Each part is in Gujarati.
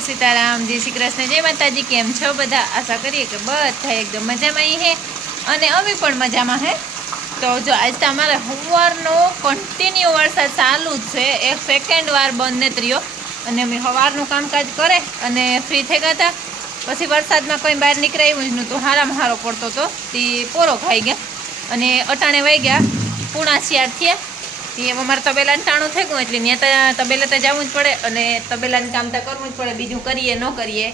સીતારામ, જય શ્રી કૃષ્ણ, જય માતાજી, કેમ છો બધા? આશા કરીએ કે બધા એકદમ મજામાં હે. અને અમે પણ મજામાં હે. તો જો આજ તો અમારે સવારનો કન્ટિન્યુ વરસાદ ચાલુ જ છે. એક સેકન્ડ વાર બંધ રહ્યો. અને અમે સવારનું કામકાજ કરે અને ફ્રી થઈ ગયા હતા. પછી વરસાદમાં કોઈ બહાર નીકળાયું જ નહોતું. હારામાં હારો પડતો હતો તે પોરો ખાઈ ગયા. અને અટાણે વાઈ ગયા. પૂણા શિયાળ થયા. એ અમારે તબેલાને ટાણું થઈ ગયું એટલે ત્યાં તબેલે તો જવું જ પડે અને તબેલાનું કામ તો કરવું જ પડે, બીજું કરીએ, ન કરીએ.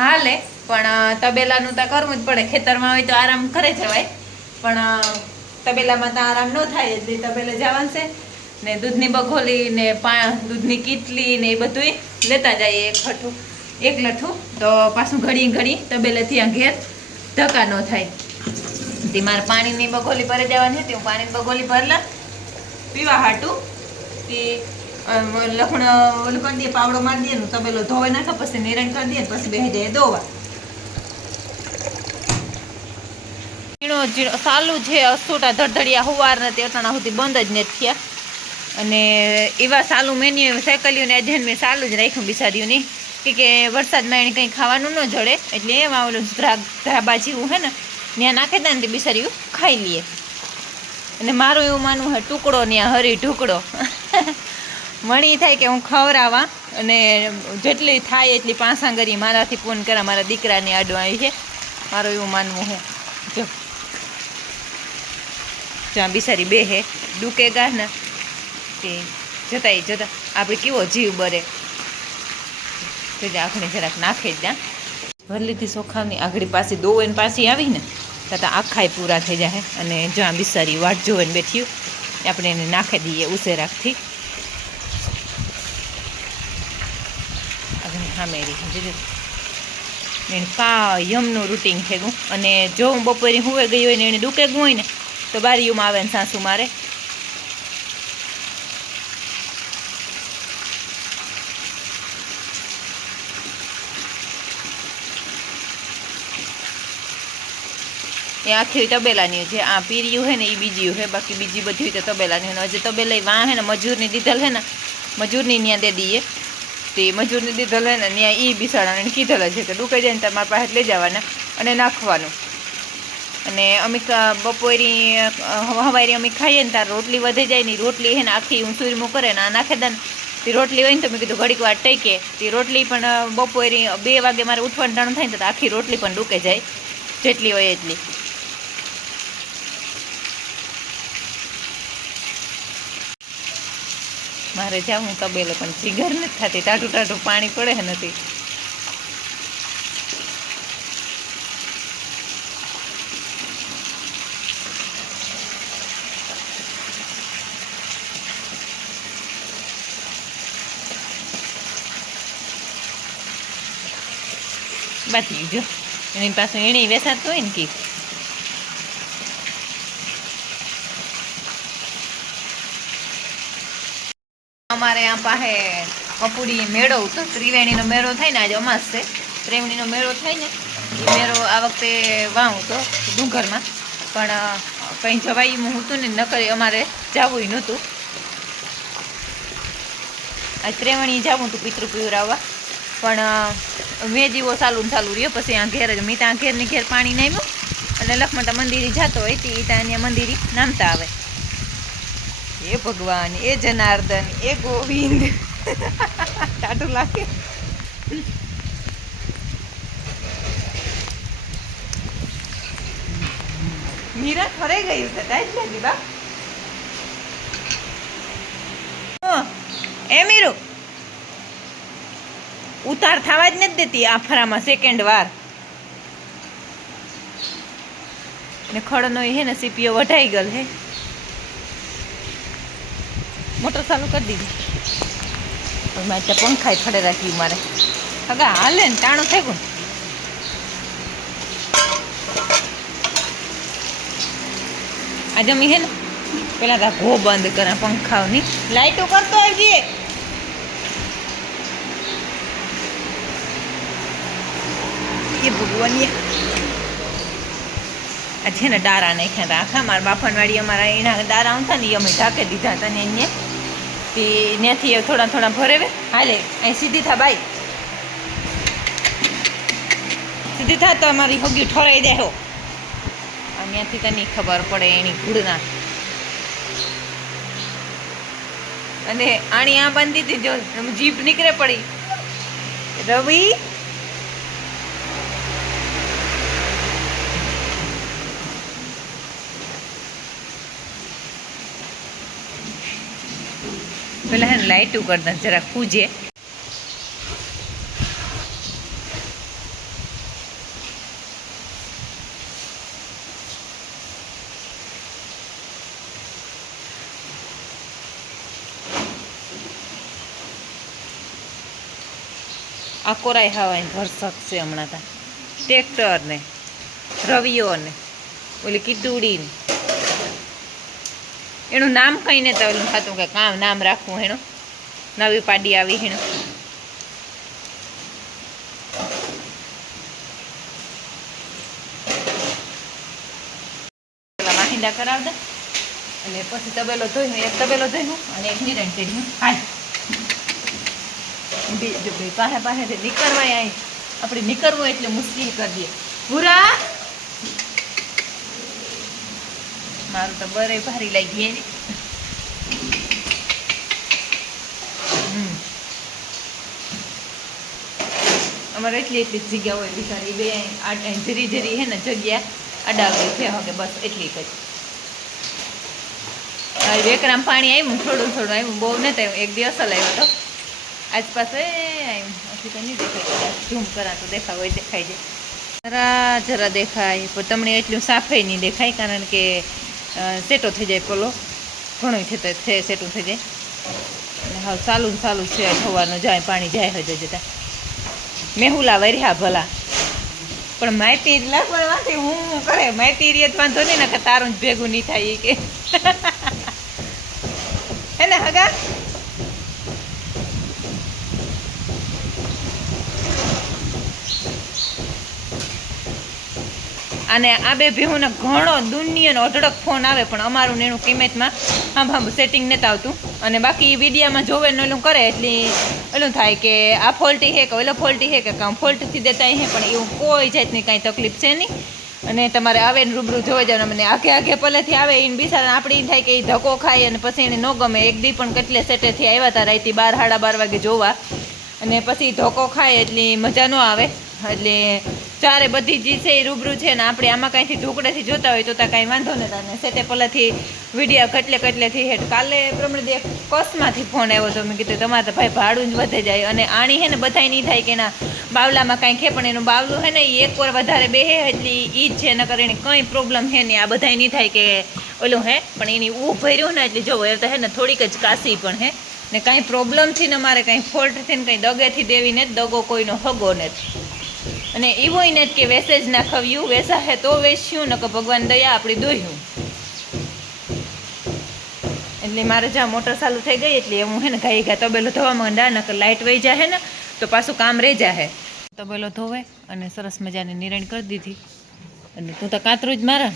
હાલે, પણ તબેલાનું તો કરવું જ પડે. ખેતરમાં હોય તો આરામ કરે જવાય. પણ તબેલામાં તો આરામ ન થાય એટલે તબેલે જવાનું છે. ને દૂધની બગોલી ને પા દૂધની કીટલી ને એ બધુંય લેતા જઈએ એક હઠું એક લઠું તો પાછું ઘડી ઘડી તબેલે ત્યાં ઘેર ધક્કા ન થાય. તે મારે પાણીની બગોલી ભરી જવાની હતી. હું પાણીની બગોલી ભરલા. પીવા હાટું. તે લખણ, ઓલું કરી દઈએ, પાવડો મારી દઈએ તબેલો ધોવાઈ નાખે પછી નિરણ કરી દઈએ પછી બેસી જાય દોવા ઝીણો ઝીણો, સાલું છે, અસૂટા ધડધડિયા હુવાર નથી અટાણા સુધી બંધ જ નથી થયા. અને એવા સાલું મેન્યુ સાયકલીઓને અધ્યયન મેં સાલું જ રાખ્યું બિચારીઓની કે કે વરસાદમાં એને કંઈ ખાવાનું ન જડે, એટલે એમાં ઓલું ધ્રાબા જેવું હે ને, ત્યાં નાખે ને તે બિચારીઓ ખાઈ લઈએ અને મારું એવું માનવું હોય, ટુકડો ત્યાં હરી ઢુકડો. મણી થાય કે હું ખવડાવા અને જેટલી થાય એટલી પાંસાંગરી મારાથી ફોન કરા, મારા દીકરાની આડો આવી છે. મારું એવું માનવું છે જો. જ્યાં બિસારી બે હે, ડૂકે ગા ને તે જતાય જતા. આપણે કેવો જીવ બરે. તો જ જરાક નાખે જ ત્યાં ભરલીથી સોખાવની આગળ પાછી દોવેન પાછી આવી ને તથા આખાય પૂરા થઈ જાય અને જ્યાં બિસારી વાટ જોવે બેઠ્યું આપણે એને નાખી દઈએ ઉસેરાકથી. સામેરી એને કાયમનું રૂટિન થઈ ગયું અને જો હું બપોરે હુવે ગઈ હોય ને એને ડૂકે ગયું હોય ને, તો બારીઓમાં આવે ને સાસુ મારે એ આખી તબેલાની છે. આ પીરિયું છે ને એ બીજી છે બાકી બીજી બધી તો તબેલાની હોય હજી તબેલા વાં હે ને મજૂરની દીધલ હે ને મજૂરની ત્યાં દે દઈએ તે મજૂરની દીધલ હે ને ત્યાં એ બિસાડાને કીધેલ છે કે ડૂકાઈ જાય ને તમારા પાસે લઈ જવાના અને નાખવાનું. અને અમે બપોરી અ, હવારી અમે ખાઈએ ને તાર રોટલી વધી જાય ને રોટલી હે ને આખી હું સુરમું કરે ને આ નાખે દે તે રોટલી હોય ને તો મેં કીધું ઘડીક વાર ટેકે. તે રોટલી પણ બપોરી બે વાગે મારે ઉઠવાનું ટાણું થાય ને તો આખી રોટલી પણ ડૂકે જાય. જેટલી હોય એટલી. મારે જાવું તબેલે પણ જીગર નથી થતી ટાટું ટાટું પાણી પડે નથી. બાકી જો, એની પાસે એણી વેસાતું હોય ને કી? અમારે આ પાસે કપુડી મેળો તો ત્રિવેણીનો મેળો થાય ને આજે અમાસ છે. ત્રિવેણીનો મેળો થાય ને એ મેળો આ વખતે વાવું તો ડુંગરમાં. પણ કંઈ જવાયું હતું ને નકર અમારે જવું નહોતું. આ ત્રેવણી જવું હતું પિતૃ પીવરાવવા. પણ મેં જીવો ચાલુ ને રહ્યો. પછી આ ઘેર જ, મેં ત્યાં ઘેરની ઘેર પાણી નામ્યું અને લખમતા મંદિરે જતો હોય તે ત્યાં મંદિરે નામતા આવે. એ ભગવાન, એ જનાર્દન, એ ગોવિંદ. ટાટું લાગે. મીરા ખરે ગયું છે કાંઈ જ બા. એ મીરુ. ઉતાર થવા જ નથી દેતી આ ફરામાં સેકન્ડ વાર. ને ખડનો હે ને સીપીઓ વઢાઈ ગયેલ હે. મોટર ચાલુ કરી દીધી. મારે ત્યાં પંખાય ખડે રાખ્યું મારે. હગા હાલે ને ટાણું થઈ ગયું. આજે અમે હે ને પેલા તા ઘો બંધ કરે પંખાઓની. લાઈટો કરતો આવજે. એ ભગવાન આ છે ને ડારા નાખ્યા હતા. આખા મારા બાફણવાડી અમારા એના દારા આવતા ને એ અમે ઢાંકી દીધા હતા ને અહીંયા. તે ત્યાંથી થોડા થોડા ભરેવે. હાલે, અહીં સીધી થા બાઈ. સિદ્ધિથા તો અમારી હોગી ઠોરાઈ દેહો ત્યાંથી તને ખબર પડે એની ગુડના અને આણી આ બાંધી જો જીભ નીકળે પડી. રવિ પેલા હે લાઈટ કરતા જરા ખૂજે આ કોરાય હવાય ભરસક છે હમણાં તા. ટ્રેક્ટરને ને રવિયો ને ઓલી કીટુડી ને એનું નામ કઈ ને તો ઓલું થતું કે કામ નામ રાખવું એનું નવી પાડી આવી એનું વાહિંદા કરાવ દે. અને પછી તબેલો ધોઈ એક તબેલો ધોઈ અને એક નિરણ કરી હું. જો બે પાસે પાસે નીકળવાય આવી આપણે નીકળવું એટલે મુશ્કેલ કરી દઈએ પૂરા મારું તો બરે ભારી લાગી એની. અમારે એટલી એટલી જગ્યા હોય બિચારી બે, આ જરી જરી હે ને જગ્યા અડાવડી છે હવે બસ એટલી જ. વેકરામ પાણી આવ્યું થોડું થોડું આવ્યું બહુ ને આવ્યું એક દિવસ લાવ્યો હતો આસપાસ એ આવ્યું તો નહીં દેખાય ઝૂમ કરા તો હોય, દેખાય છે જરા જરા દેખાય, પણ તમને એટલું સાફે નહીં દેખાય, કારણ કે સેટો થઈ જાય પોલો. ઘણું છે સેટું થઈ જાય. અને હા સાલું સાલું છે થવાનું જાય, પાણી જાય હજુ જતા. મેહુલા વર્યા ભલા. પણ માહિતી જ લાગવાથી હું કરે? માહિતી રીત વાંધો નહીં ને કે તારું જ ભેગું નહીં થાય કે. હે ને, હગા? અને આ બે ભેહુને ઘણો દુનિયાનો અઢળક ફોન આવે પણ અમારું ને એનું કિંમતમાં આમ આમ સેટિંગ નહોતું આવતું. અને બાકી વિડીયામાં જોવે ને એલું કરે એટલે એલું થાય કે આ ફોલ્ટી હે કે ઓલો ફોલ્ટી હે કે કામ ફોલ્ટથી દેતા હે, પણ એવું કોઈ જાતની કાંઈ તકલીફ છે નહીં. અને તમારે આવે ને રૂબરૂ જોવા જવાનું, મને આગે આગે પહેલેથી આવે એને બિચારા આપણે એમ થાય કે એ ધક્કો ખાય અને પછી એને ન ગમે. એક દી પણ કેટલે સેટેથી આવ્યા હતા રાઈતી બાર, સાડા બાર વાગે જોવા. અને પછી ધોકો ખાય એટલી મજા ન આવે. એટલે ચારે બધી જે છે એ રૂબરૂ છે ને આપણે આમાં કાંઈથી ઢોકળેથી જોતા હોય તો ત્યાં કાંઈ વાંધો નથી. તને સેટે પહેલાંથી વીડિયો કટલે કટલેથી હેઠ. કાલે પ્રમાણે એક કસમાંથી ફોન આવ્યો તો મેં કીધું, તમારે તો ભાઈ ભાડું જ વધે જાય. અને આણી હે ને બધાય નહીં થાય કે ના બાવલામાં કાંઈ ખે પણ એનું બાવલું હે ને એ એક વાર વધારે બેહે એટલે એ જ છે એના એને કંઈ પ્રોબ્લેમ હે ને આ બધાય નહીં થાય કે ઓલું હે, પણ એની ઊ ભર્યું ને એટલે જો એ તો હે ને થોડીક જ કાસી પણ હે. ને કાંઈ પ્રોબ્લેમથી ને મારે કાંઈ ફોલ્ટથી ને કંઈ દગેથી દેવી ને દગો કોઈનો હગો નથી. અને એવો ને કે વેસે જ ના ખવ્યું વેસા હે તો વેચ્યું ન કે ભગવાન દયા આપણી દોહ્યું. એટલે મારે જ્યાં મોટર ચાલુ થઈ ગઈ એટલે હું હે ને ગાઈ ગા તબેલો ધોવા માંડા નકર લાઇટ વહી જાહે ને, તો પાછું કામ રહી જાહે. તબેલો ધોવે અને સરસ મજાની નિરણ કરી દીધી. અને તું તો કાતરું જ મારા.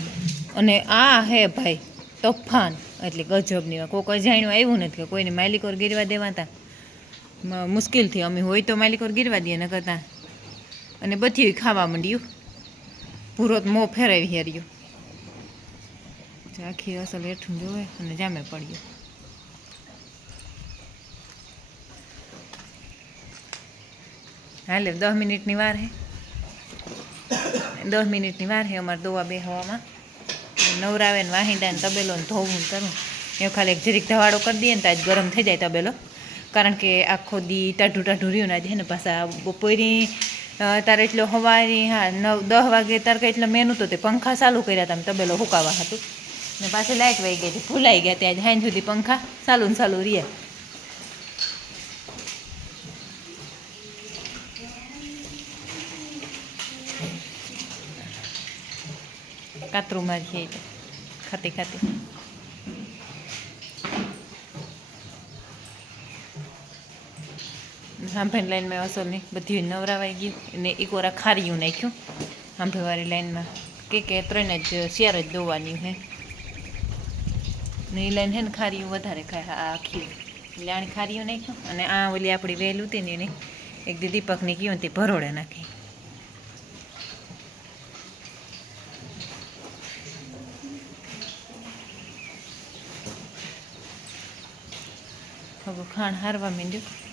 અને આ હે ભાઈ, તોફાન. એટલે ગજબની વાત. કોઈ અજાણ્યું આવ્યું નથી કે કોઈને માલિકોર ગીરવા દેવાતા. મુશ્કેલથી. અમે હોય તો માલિકોર ગીરવા દઈએ ન કરતા અને બધી ખાવા માંડ્યું. પૂરો મો ફેરાવી હેર્યો. આખી અસલ હેઠું જોવે અને જામે પડ્યો. હાલે દસ મિનિટની વાર હે. દસ મિનિટની વાર હે અમારે દોવા બે હવામાં નવરાવે ને વાહિંદા ને તબેલો ને ધોવું ને કરવું એવું ખાલી એક જરીક ધવાડો કરી દઈએ ને તો આજ ગરમ થઈ જાય તબેલો. કારણ કે આખો દી ટાઢું ટાઢું રહ્યું ને આજે ને પાછા બપોરી તારે એટલો હવારી, હા, નવ દસ વાગે તારે કંઈ એટલો મેનું તો તે પંખા ચાલુ કર્યા હતા તબેલો હુકાવા હતું ને પાછી લાઇટ વહી ગઈ હતી, ભૂલાઈ ગયા ત્યાં હાઈન સુધી પંખા ચાલુ ને ચાલુ રહ્યા કાતરું મારી ખાતી ખાતી. સાંભળી લાઈનમાં અસલની બધી નવરાવાઈ ગયું અને એકોરા ખારીયું નાખ્યું સાંભળવાળી લાઈનમાં. કે કે ત્રણ જ શિયાર જ દોવાની હે. ને એ લાઈન હે ને ખારીયું વધારે ખાય. આ આખી. એટલે આને ખારીયું નાખ્યું અને આ ઓલી આપણી વેલ હતી ને એને એક દીદીપકને કહ્યું તે ભરોડે નાખી. ખાણ હારવા માંડ્યું.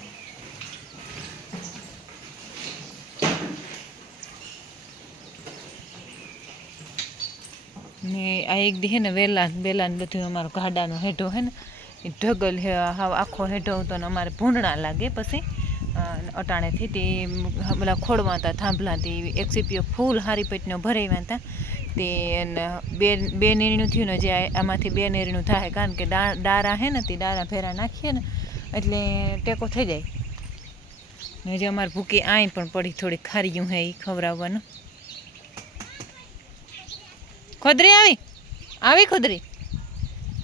ને આ એક દી હે ને વેલા વેલા ને બધું અમારો ગાડાનો હેઠો હે ને, એ ઢગલ હાવ આખો હેઠો તો ને અમારે ભૂંડણા લાગે પછી અટાણેથી તે પેલા ખોડવા હતા થાંભલાથી એક સીપીઓ ફૂલ હારી પેટનો ભરાવ્યા હતા તે બે બે નેરણું થયું ને જે આમાંથી બે નેરણું થાય કારણ કે ડારા હે ને તે ડારા ભેરા નાખીએ ને, એટલે ટેકો થઈ જાય. ને જે અમારે ભૂકી આઈ પણ પડી થોડી ખારીયું હે એ ખવડાવવાનું. ખોદરી આવી? આવી ખોદરી?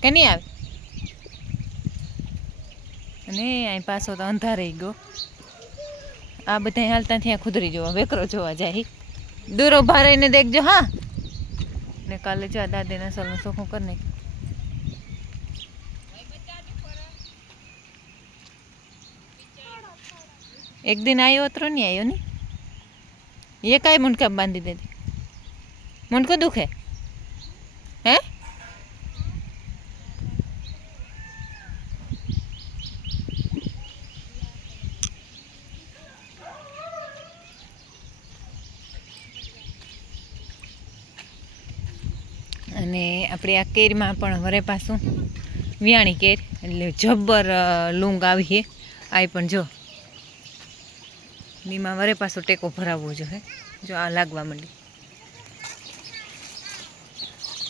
કે નહીં આવી? અને અહીં પાછો તો અંધારાઈ ગયો. આ બધા હાલતા ત્યાં ખુદરી જોવા વેકરો જોવા જાય દૂરો ભારાઈને દેખજો હા. ને કાલે જો આ દાદીના સલનું સોખું કરી નાખ. એક દિન આવ્યો અત્રો નહીં આવ્યો ને એ કાંઈ મુંડકા બાંધી દેતી મુંડકો દુખે? હે? અને આપણે આ કેરમાં પણ વરે પાછું વ્યાણી કેર, એટલે જબ્બર લૂંગ આવી છે. આ પણ જો. નીમાં વરે પાછો ટેકો ભરાવવો જોઈએ. જો આ લાગવા માંડી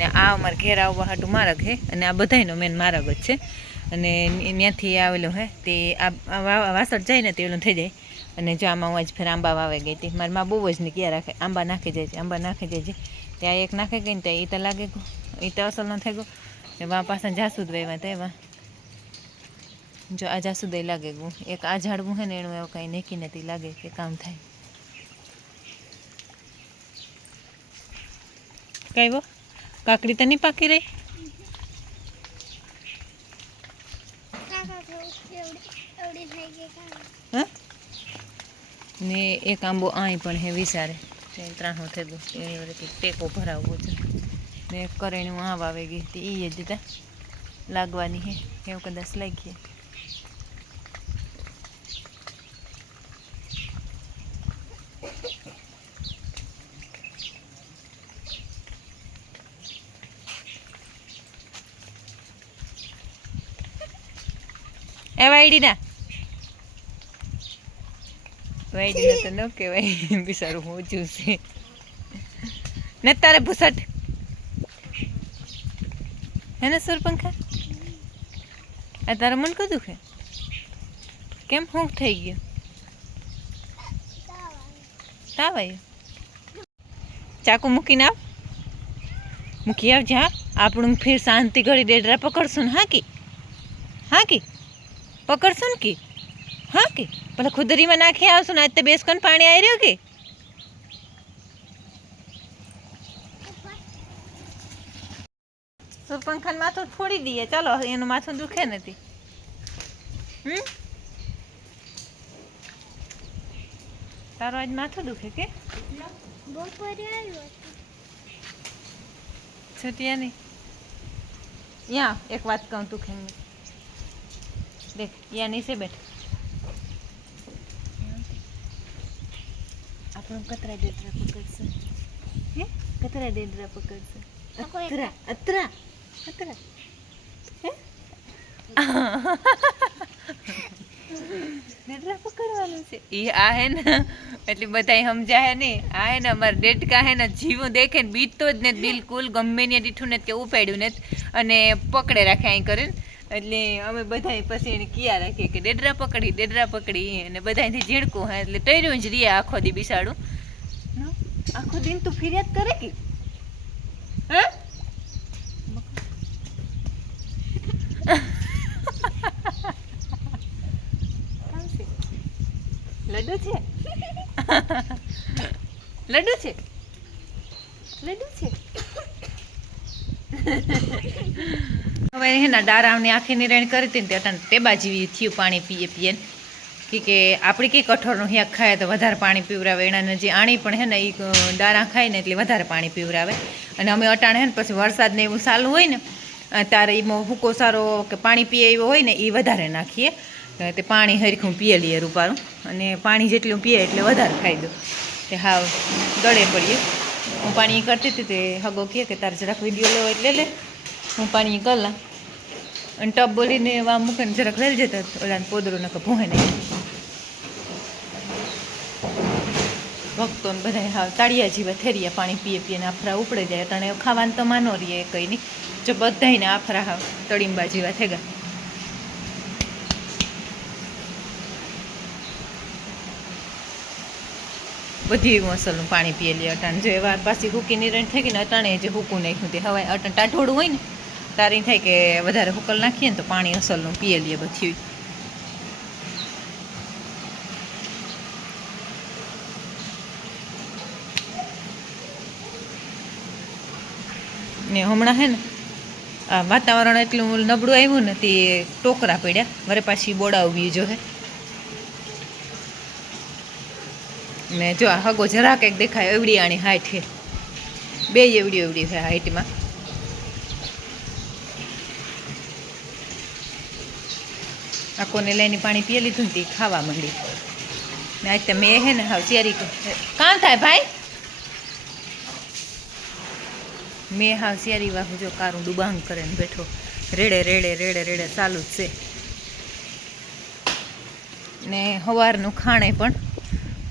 ને આ અમારે ઘેર આવવા હાટું મારગ હે અને આ બધાયનો મેન મારગ જ છે. અને ત્યાંથી આવેલો હે, તે આ આ વા- વાસળ જાય ને તે ઓલું થઈ જાય. અને જો આમાં હું આજ ફેર આંબા વાવે ગઈ હતી. મારી મા બહુ જ ને ક્યાં રાખે. આંબા નાખી જાય છે, આંબા નાખી જાય છે. ત્યાં એક નાખે ગઈ ને ત્યાં એ તો લાગે એ તો અસલ ન થઈ ગયું વા પાસે જાસૂદ વહેવા તો જો આ જાસુદય લાગે ગયું એક આ ઝાડવું હે ને એનું એવું કાંઈ નેકી નથી, લાગે કે કામ થાય. કઈ વો કાકડી તો નહીં પાકી રહી? ને એક આંબો આય પણ હે વિચારે. ત્રાણું થઈ ગયું. એની વડેથી ટેકો ભરાવવો છે. ને એક કરેણું આ વાવે ગઈ હતી. એ જતા લાગવાની હે. એવું કદાચ લાગીએ. એ વાયડીના. તો ન કહેવાય બિચારું હું છે. ને તારે ભૂસટ. હે ને સુરપંખા? આ તારા મન કદું છે? કેમ હું થઈ ગયો? તાવ આવ્યો ચાકુ મૂકીને આવ. મૂકી આવ જા આપણું ફેર શાંતિ ઘડી ડેડરા પકડશું ને, હા કી? હા કી? પકડશું ને કી? હા કે? પેલા ખુદરીમાં નાખી આવશું ને આજ તો બેસકોન પાણી આવી રહ્યું કે? સુરપંખાન માથું ફોડી દઈએ. ચાલો એનું માથું દુખે નથી. હમ? તારો આજ માથું દુખે કે? છૂટિયા નહીં યા એક વાત કહું તું ખેંગ દેખ યા નીચે બેઠ આપણું કતરા ડેડરા પકડશે હે કતરા ડેડરા પકડશે અતરા અતરા અતરા હે ડેડરા પકડવાનું છે એ આ હે ને એટલે બધાય સમજા હે ને? આ હે ને અમારા ડેટકા હે ને જીવું દેખે ને બીતો જ ને બિલકુલ ગમે ને દીઠું ને કે ઉપાડ્યું ને અને પકડે રાખે અહીં કરીને. એટલે અમે બધાય પછી એને કિયા રાખીએ કે ડેડરા પકડી ડેડરા પકડી અને બધાયથી ઝીણકું હા, એટલે તૈર્યું જ રીએ આખો દી બિસાડું. આખો દિન તું ફરિયાદ કરે કે? હે? લડ્ડુ છે? લડ્ડુ છે? લડ્ડુ છે? હવે હે ને ડારાવની આખી નિરણ કરી હતી ને તે અટાણે ટેબા જેવી થયું પાણી પીએ પીએ કે કે આપણે કઈ કઠોળનું હિયાક ખાય તો વધારે પાણી પીવરાવે. એના જે આણી પણ હે ને એ ડારા ખાય ને એટલે વધારે પાણી પીવરાવે. અને અમે અટાણે હે ને પછી વરસાદ ને એવું સારું હોય ને ત્યારે એમાં હુકો સારો કે પાણી પીએ એવો હોય ને એ વધારે નાખીએ. તે પાણી હરખું પીએ લઈએ રૂપારું. અને પાણી જેટલું પીએ એટલે વધારે ખાઈ દઉં તે હાવ દળે પડીએ. હું પાણી કરતી હતી તે હગો કહે કે તારે જરાક વીડિયો લેવો એટલે લે. હું પાણી કરલા અને ટબ બોલીને વા મૂકીને જરાક લઈ જતા ઓલા પોદરું નકર ભૂહે નહીં ભક્તો ને બધા હા તાળિયા જેવા થેરિયા પાણી પીએ પીએ ને આફરા ઉપડે જાય. તણે ખાવાનું તો માનો રહીએ કંઈ નહીં. જો બધાને આફરા હા તળીંબા જેવા થઈ ગયા બધી મસલનું પાણી પીએ લે અટાણ. જો એવા પાછી હુકી નિરણ થઈ ગઈ ને અટાણે જે હુકું નાખ્યું તે હવાય અટાણ ટાઢોળું હોય ને તારી થાય કે વધારે હુકલ નાખીએ ને તો પાણી અસલનું પીએ લઈએ બધી ને હમણાં હે ને વાતાવરણ એટલું નબળું આવ્યું ને તે ટોકરા પડ્યા. વરે પાછી બોડાવવી જો હે. ને જો આ હગો જરાક એક દેખાય, એવડી આણી હાઈટ છે બે એવડી એવડી છે હાઈટમાં. આકોને લઈને પાણી પીએ લીધું ને તે ખાવા માંડી. ને આજ તમે હે ને હાવ ચેરી કાં થાય ભાઈ? મેં હાવ ચેરી વાહું જો કારું ડુબાંગ કરે ને બેઠો. રેડે રેડે રેડે રેડે ચાલુ જ છે. ને સવારનું ખાણે પણ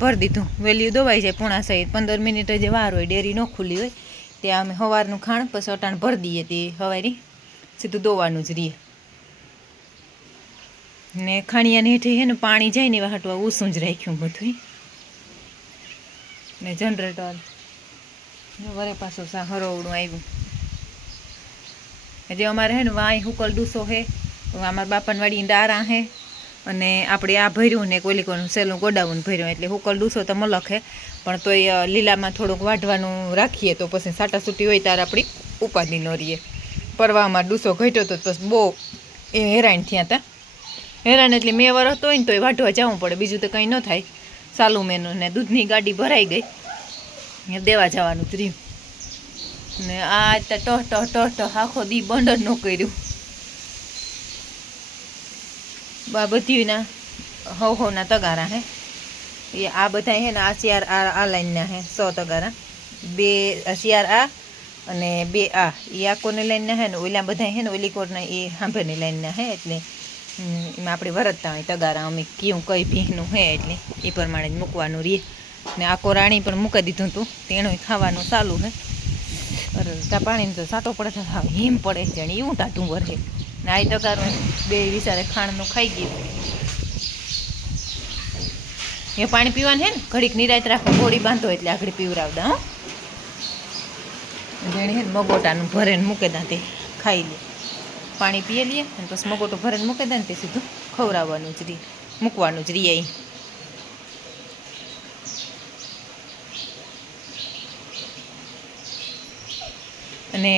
ભરી દીધું. વેલ્યુ દોવાઈ જાય પૂણા સહિત. પંદર મિનિટ જે વાર હોય, ડેરી ન ખુલ્લી હોય, ત્યાં અમે સવારનું ખાણ પછી અટાણ ભરી દઈએ તે હવારી સીધું દોવાનું જ રહીએ ને ખાણિયાની હેઠી હે ને પાણી જાય ને એવા હટવા ઉસું જ રાખ્યું બધું ને જનરેટર વરે પાછું સા હરોવડું આવ્યું જે અમારે હે ને વાંય હુકલ ડૂસો હે અમારા બાપનવાડી ડારા હે, અને આપણે આ ભર્યું ને કોલિકોનું સેલું ગોડાઉન ભર્યું, એટલે હુકલ ડૂસો તો મલક હે, પણ તોય લીલામાં થોડુંક વાઢવાનું રાખીએ તો પછી સાટા સૂટી હોય ત્યારે આપણી ઉપાધિ ન રહીએ પરવામાં ડૂસો ઘટ્યો તો બહુ એ હેરાન થયા હતા હેરાન એટલે મેં વરસ હોય ને તોય વાઢવા જવું પડે. બીજું તો કંઈ ન થાય. સાલું મેનું ને દૂધની ગાડી ભરાઈ ગઈ. દેવા જવાનું ત્રીમ ને આ ટહ ટહ ટહ ટહ, આખો દી બંધ ન કર્યું. બા બધીના હવ હવના તગારા હે. એ આ બધા હે ને આ શિયાર આ આ લાઈનના હે, સો તગારા. બે શિયાર આ અને બે આ. એ આ કોની લાઈનના હે ને ઓલા બધા હે ને ઓલી કોરના એ સાંભળની લાઈનના હે એટલે એમાં આપણે વરતતા હોય, તગારા, અમે કયું કઈ ભીનું હે એટલે એ પ્રમાણે જ મૂકવાનું રહીએ ને આખો રાણી પણ મૂકી દીધું હતું તેનું ખાવાનું ચાલુ હે. ત્યાં પાણીને તો સાટો પડે તો હિમ પડે છે, અને એવું ટાટું વરે ને આ તગારું બે વિચારે ખાણનું ખાઈ ગયું. એ પાણી પીવાનું હે ને, ઘડીક નિરાત રાખો, ગોળી બાંધો એટલે આગળ પીવરાવડા હો. જેણે હે ને મગોટાનું ભરેને મૂકે દા તે ખાઈ લે. પાણી પીએ લઈએ અને પછી મગોટો ભરેને મૂકે દે ને તે સીધું ખવડાવવાનું જ રી મૂકવાનું જ અહીં અને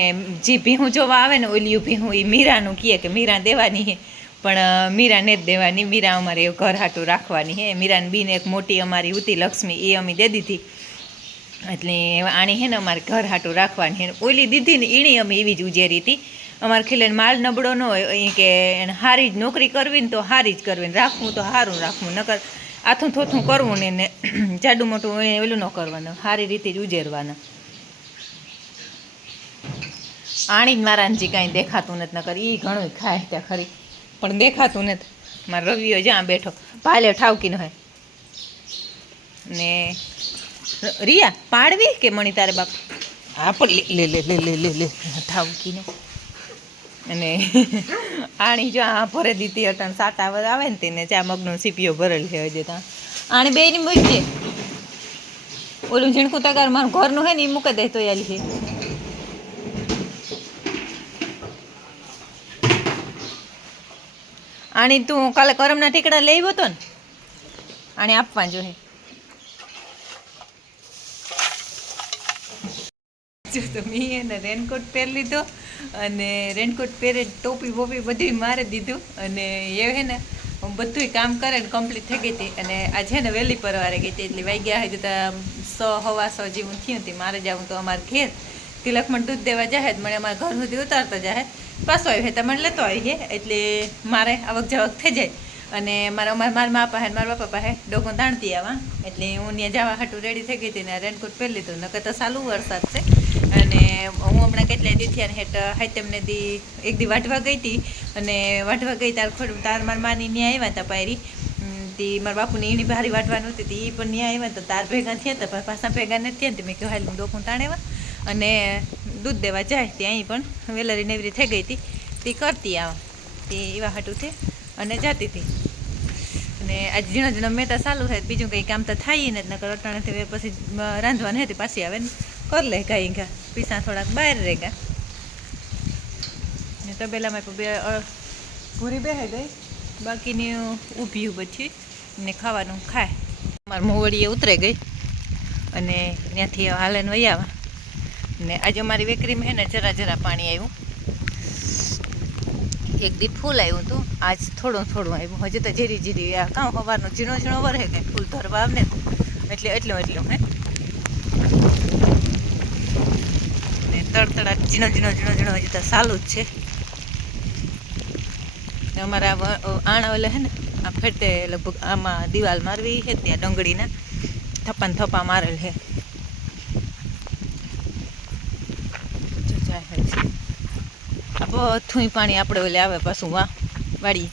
જે ભીહું જોવા આવે ને ઓલિયું ભીહું એ મીરાનું કહે કે મીરા દેવાની હે. પણ મીરાને જ દેવાની, મીરા અમારે ઘર હાટું રાખવાની હે. મીરાને બીને એક મોટી અમારી ઉતી લક્ષ્મી એ અમે દે દીધી. એટલે આણી હે ને અમારે ઘર હાટું રાખવાની હે. ઓલી દીધી ને એણી અમે એવી જ ઉજેરી હતી. અમારે ખીલેને માલ નબળો ન હોય અહીં કે એને હારી જ નોકરી કરવી ને તો હારી જ કરવી ને રાખવું તો સારું રાખવું, નકર આથું થોથું કરવું ને એને જાડું મોટું એ ઓલું ન કરવાનું સારી રીતે જ ઉજેરવાના. આણી જ મારા જે કાંઈ દેખાતું નથી, નકર એ ઘણું ખાય ત્યાં ખરી, પણ દેખાતું નથી. મારો રવિયો જ્યાં બેઠો, ભાલે ઠાવકી હોય. ને રિયા, પાડવી કે મણી તારે બાપ? હા, પણ લે લે લે લે લે લે, ઠાવકીને. અને આણી જો આ ભરે દીધી અટાણ સાટા આવે ને તેને ચા મગનો સીપીઓ ભરેલ છે હજી ત્યાં આણી બેની મૂકજે ઓલું ઝીણકું તગાર મારું ઘરનું હે ને એ મૂકી દે તો યાલી છે. આણી તું કાલે કરમના ઠીકડા લઈ આવ્યો ને, આણી આપવા જોઈએ જો તો મેં એને રેનકોટ પહેરી લીધો. અને રેનકોટ પહેરે ટોપી બોપી બધું મારી દીધું. અને એ હે ને બધું કામ કરે ને કમ્પ્લીટ થઈ ગઈ હતી. અને આજે ને વહેલી પરવારે ગઈ હતી, એટલે વાગ્યા હોય તો સો, હવા સો જેવું થયું હતી મારે જવું તો અમારે ઘેર. તિલકમાં દૂધ દેવા જાય મને અમારા ઘર સુધી ઉતારતો જાહે. પાછો આવી તો મને લેતો આવી એટલે મારે આવક જાવક થઈ જાય. અને મારા અમારા, મારા મા પાસે મારા બાપા પાસે ડોકો તાણતી આવા. એટલે હું ત્યાં જવા હાટું રેડી થઈ ગઈ હતી ને રેનકોટ પહેરી લીધું. નકર તો સાલું વરસાદ છે. અને હું હમણાં કેટલાય દી થયા હેઠ હાઈતમને દી એક દી વાઢવા ગઈ હતી અને વાટવા ગઈ તાર ખોડ તાર માર માની ત્યાં આવ્યા હતા પાયરી. તી મારા બાપુને એની ભારી વાટવાનું હતી એ પણ ત્યાં આવ્યા તો. તાર ભેગા થયા હતા પાછા ભેગા નથી થયા મેં કહ્યું હાલ હું ડોકું તાણેવા અને દૂધ દેવા જાય ત્યાં અહીં પણ. વેલરી નેવરી થઈ ગઈ હતી તે કરતી આવા. તે એવા હાટું છે. અને જતી હતી અને આજ ઝીણો ઝીણો તો ચાલુ થાય બીજું કંઈ કામ તો થાય ને, નકર અટાણેથી પછી રાંધવાની હતી પાછી આવે ને. કર લે કાંઈ ઘા. પીસા થોડાક બહાર રહે ગા. ને તબેલામાં પણ બે પૂરી બેહે ગઈ બાકીની ઊભી પછી ને ખાવાનું ખાય. મારી મોવડીએ ઉતરે ગઈ અને ત્યાંથી હાલે વૈયાવા ને આજે અમારી વેકરીમાં હે ને જરા જરા પાણી આવ્યું એક દી ફૂલ આવ્યું હતું. આજ થોડું થોડું આવ્યું હજી તો ઝીરી જીરી આ કાં સવારનો ઝીણો ઝીણો વરે કે ફૂલ ધરવા આવે ને એટલે એટલું એટલું, હે. ને તડતડા ઝીણો ઝીણો ઝીણો ઝીણો હજી તો સારું જ છે. અમારા આણા ઓલે હે ને, આ ફેટે લગભગ આમાં દિવાલ મારવી છે ત્યાં ડુંગળીના થપ્પાને થપ્પા મારેલ છે જો જાય છે. આ બધું પાણી આપણે ઓલે આવે પાછું વા વાળી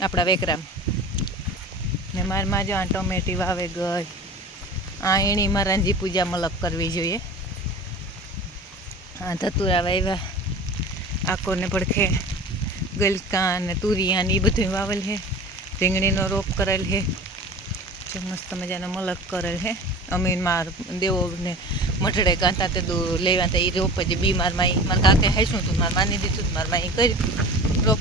આપણા વેકરામ. ને મારી માં જો આ ટોમેટી વાવે ગઈ. આ એણી મારાજી પૂજા મલક કરવી જોઈએ. આ ધતુરા વાવ્યા આકોને પડખે ગલકા ને તુરિયા ને એ બધું વાવેલ છે રીંગણીનો રોપ કરેલ છે મસ્ત મજાનો મલક કરેલ છે અમીન માર દેવો ને મટડે ગાંતા તે દુ લેવા તે એ રોપ જે બીમારમાં માઈ, મારા કાકે હાઈશું તું, મારે માની દીધું માર માઈ માં કર્યું રોપ.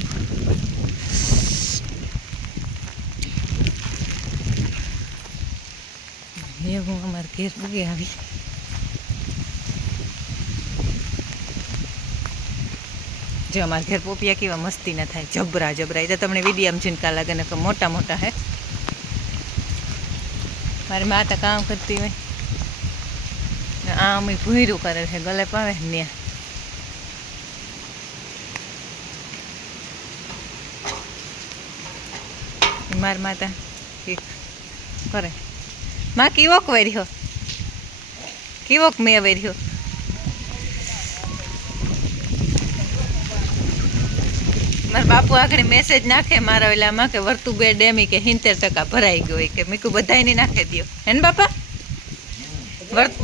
હું અમારે ઘેર પૂગી આવી. જો અમારા ઘેર પોપિયા કેવા મસ્તી ના થાય, જબરા જબરા. એ તો તમને વિડીયામાં ઝીણકા લાગે ને મોટા મોટા હે. મારી માતા કામ કરતી હોય. ને આ અમે ભૂયરું કરે છે ગલે પાવે ને માર માતા કરે. માં કીવોક વેર્યો? કીવોક મેં વેર્યો? મારા બાપુ આગળ મેસેજ નાખે મારા ઓલામાં કે વર્તુ બે ડેમી કે સિત્તેર ટકા ભરાઈ ગયો કે મીકું બધાને નાખી દો હે ને બાપા? વર્ત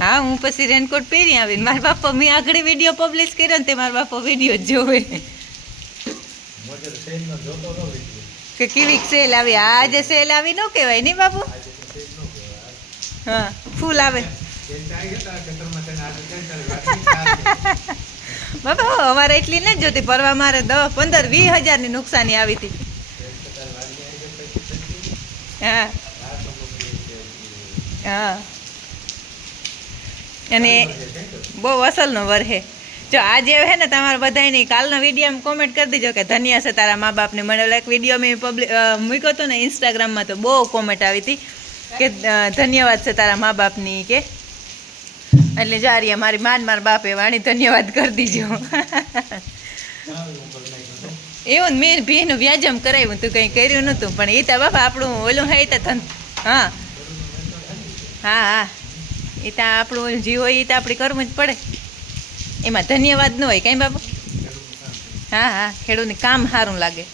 હા, હું પછી રેનકોટ પહેરી આવીને મારા બાપા, મેં આગળ વીડિયો પબ્લિશ કર્યો ને તે મારા બાપા વીડિયો જોવે. કે કેવી સેલ આવી? આજે સેલ આવી ન કહેવાય નહીં બાપુ? હા, ફૂલ આવે. બાપા અમારે એટલી નથી જોતી, પરવા મારે દસ, પંદર, વીસ હજારની નુકસાની આવી હતી. હા. હા. અને બહુ અસલનો વર હે. જો આજે હે ને તમારા બધાની કાલના વિડીયોમાં કોમેન્ટ કરી દીજો કે ધન્યા છે તારા મા બાપને મને એક વીડિયો મેં પબ્લિક મૂક્યો હતો ને ઇન્સ્ટાગ્રામમાં તો બહુ કોમેન્ટ આવી હતી કે ધન્યવાદ છે તારા મા બાપની કે. એટલે જારિયા મારી માન, મારા બાપે વાણી ધન્યવાદ કરી દીજો. એવું મેં ભીનું વ્યાજમ કરાવ્યું તું કંઈ કર્યું નહોતું, પણ એ તો બાપા આપણું ઓલું હે તો હા. હા હા. એ તો આપણું હોય એ તો આપણે કરવું જ પડે. એમાં ધન્યવાદ ન હોય, કાંઈ બાપુ હા હા, ખેડૂતને કામ સારું લાગે.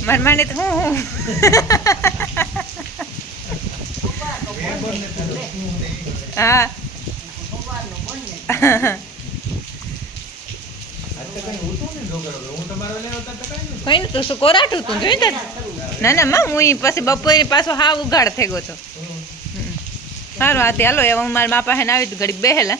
મારે માને તો હું હું? કોઈ ને તો શું કોરાટું તું જોઈ ને ના ના, માં, હું પછી બપોરે પાછો હા ઉઘાડ થઈ ગયો તો. સારું હા તે હાલો હવે હું મારા બાપા હેને આવી તું ઘડી બેહેલા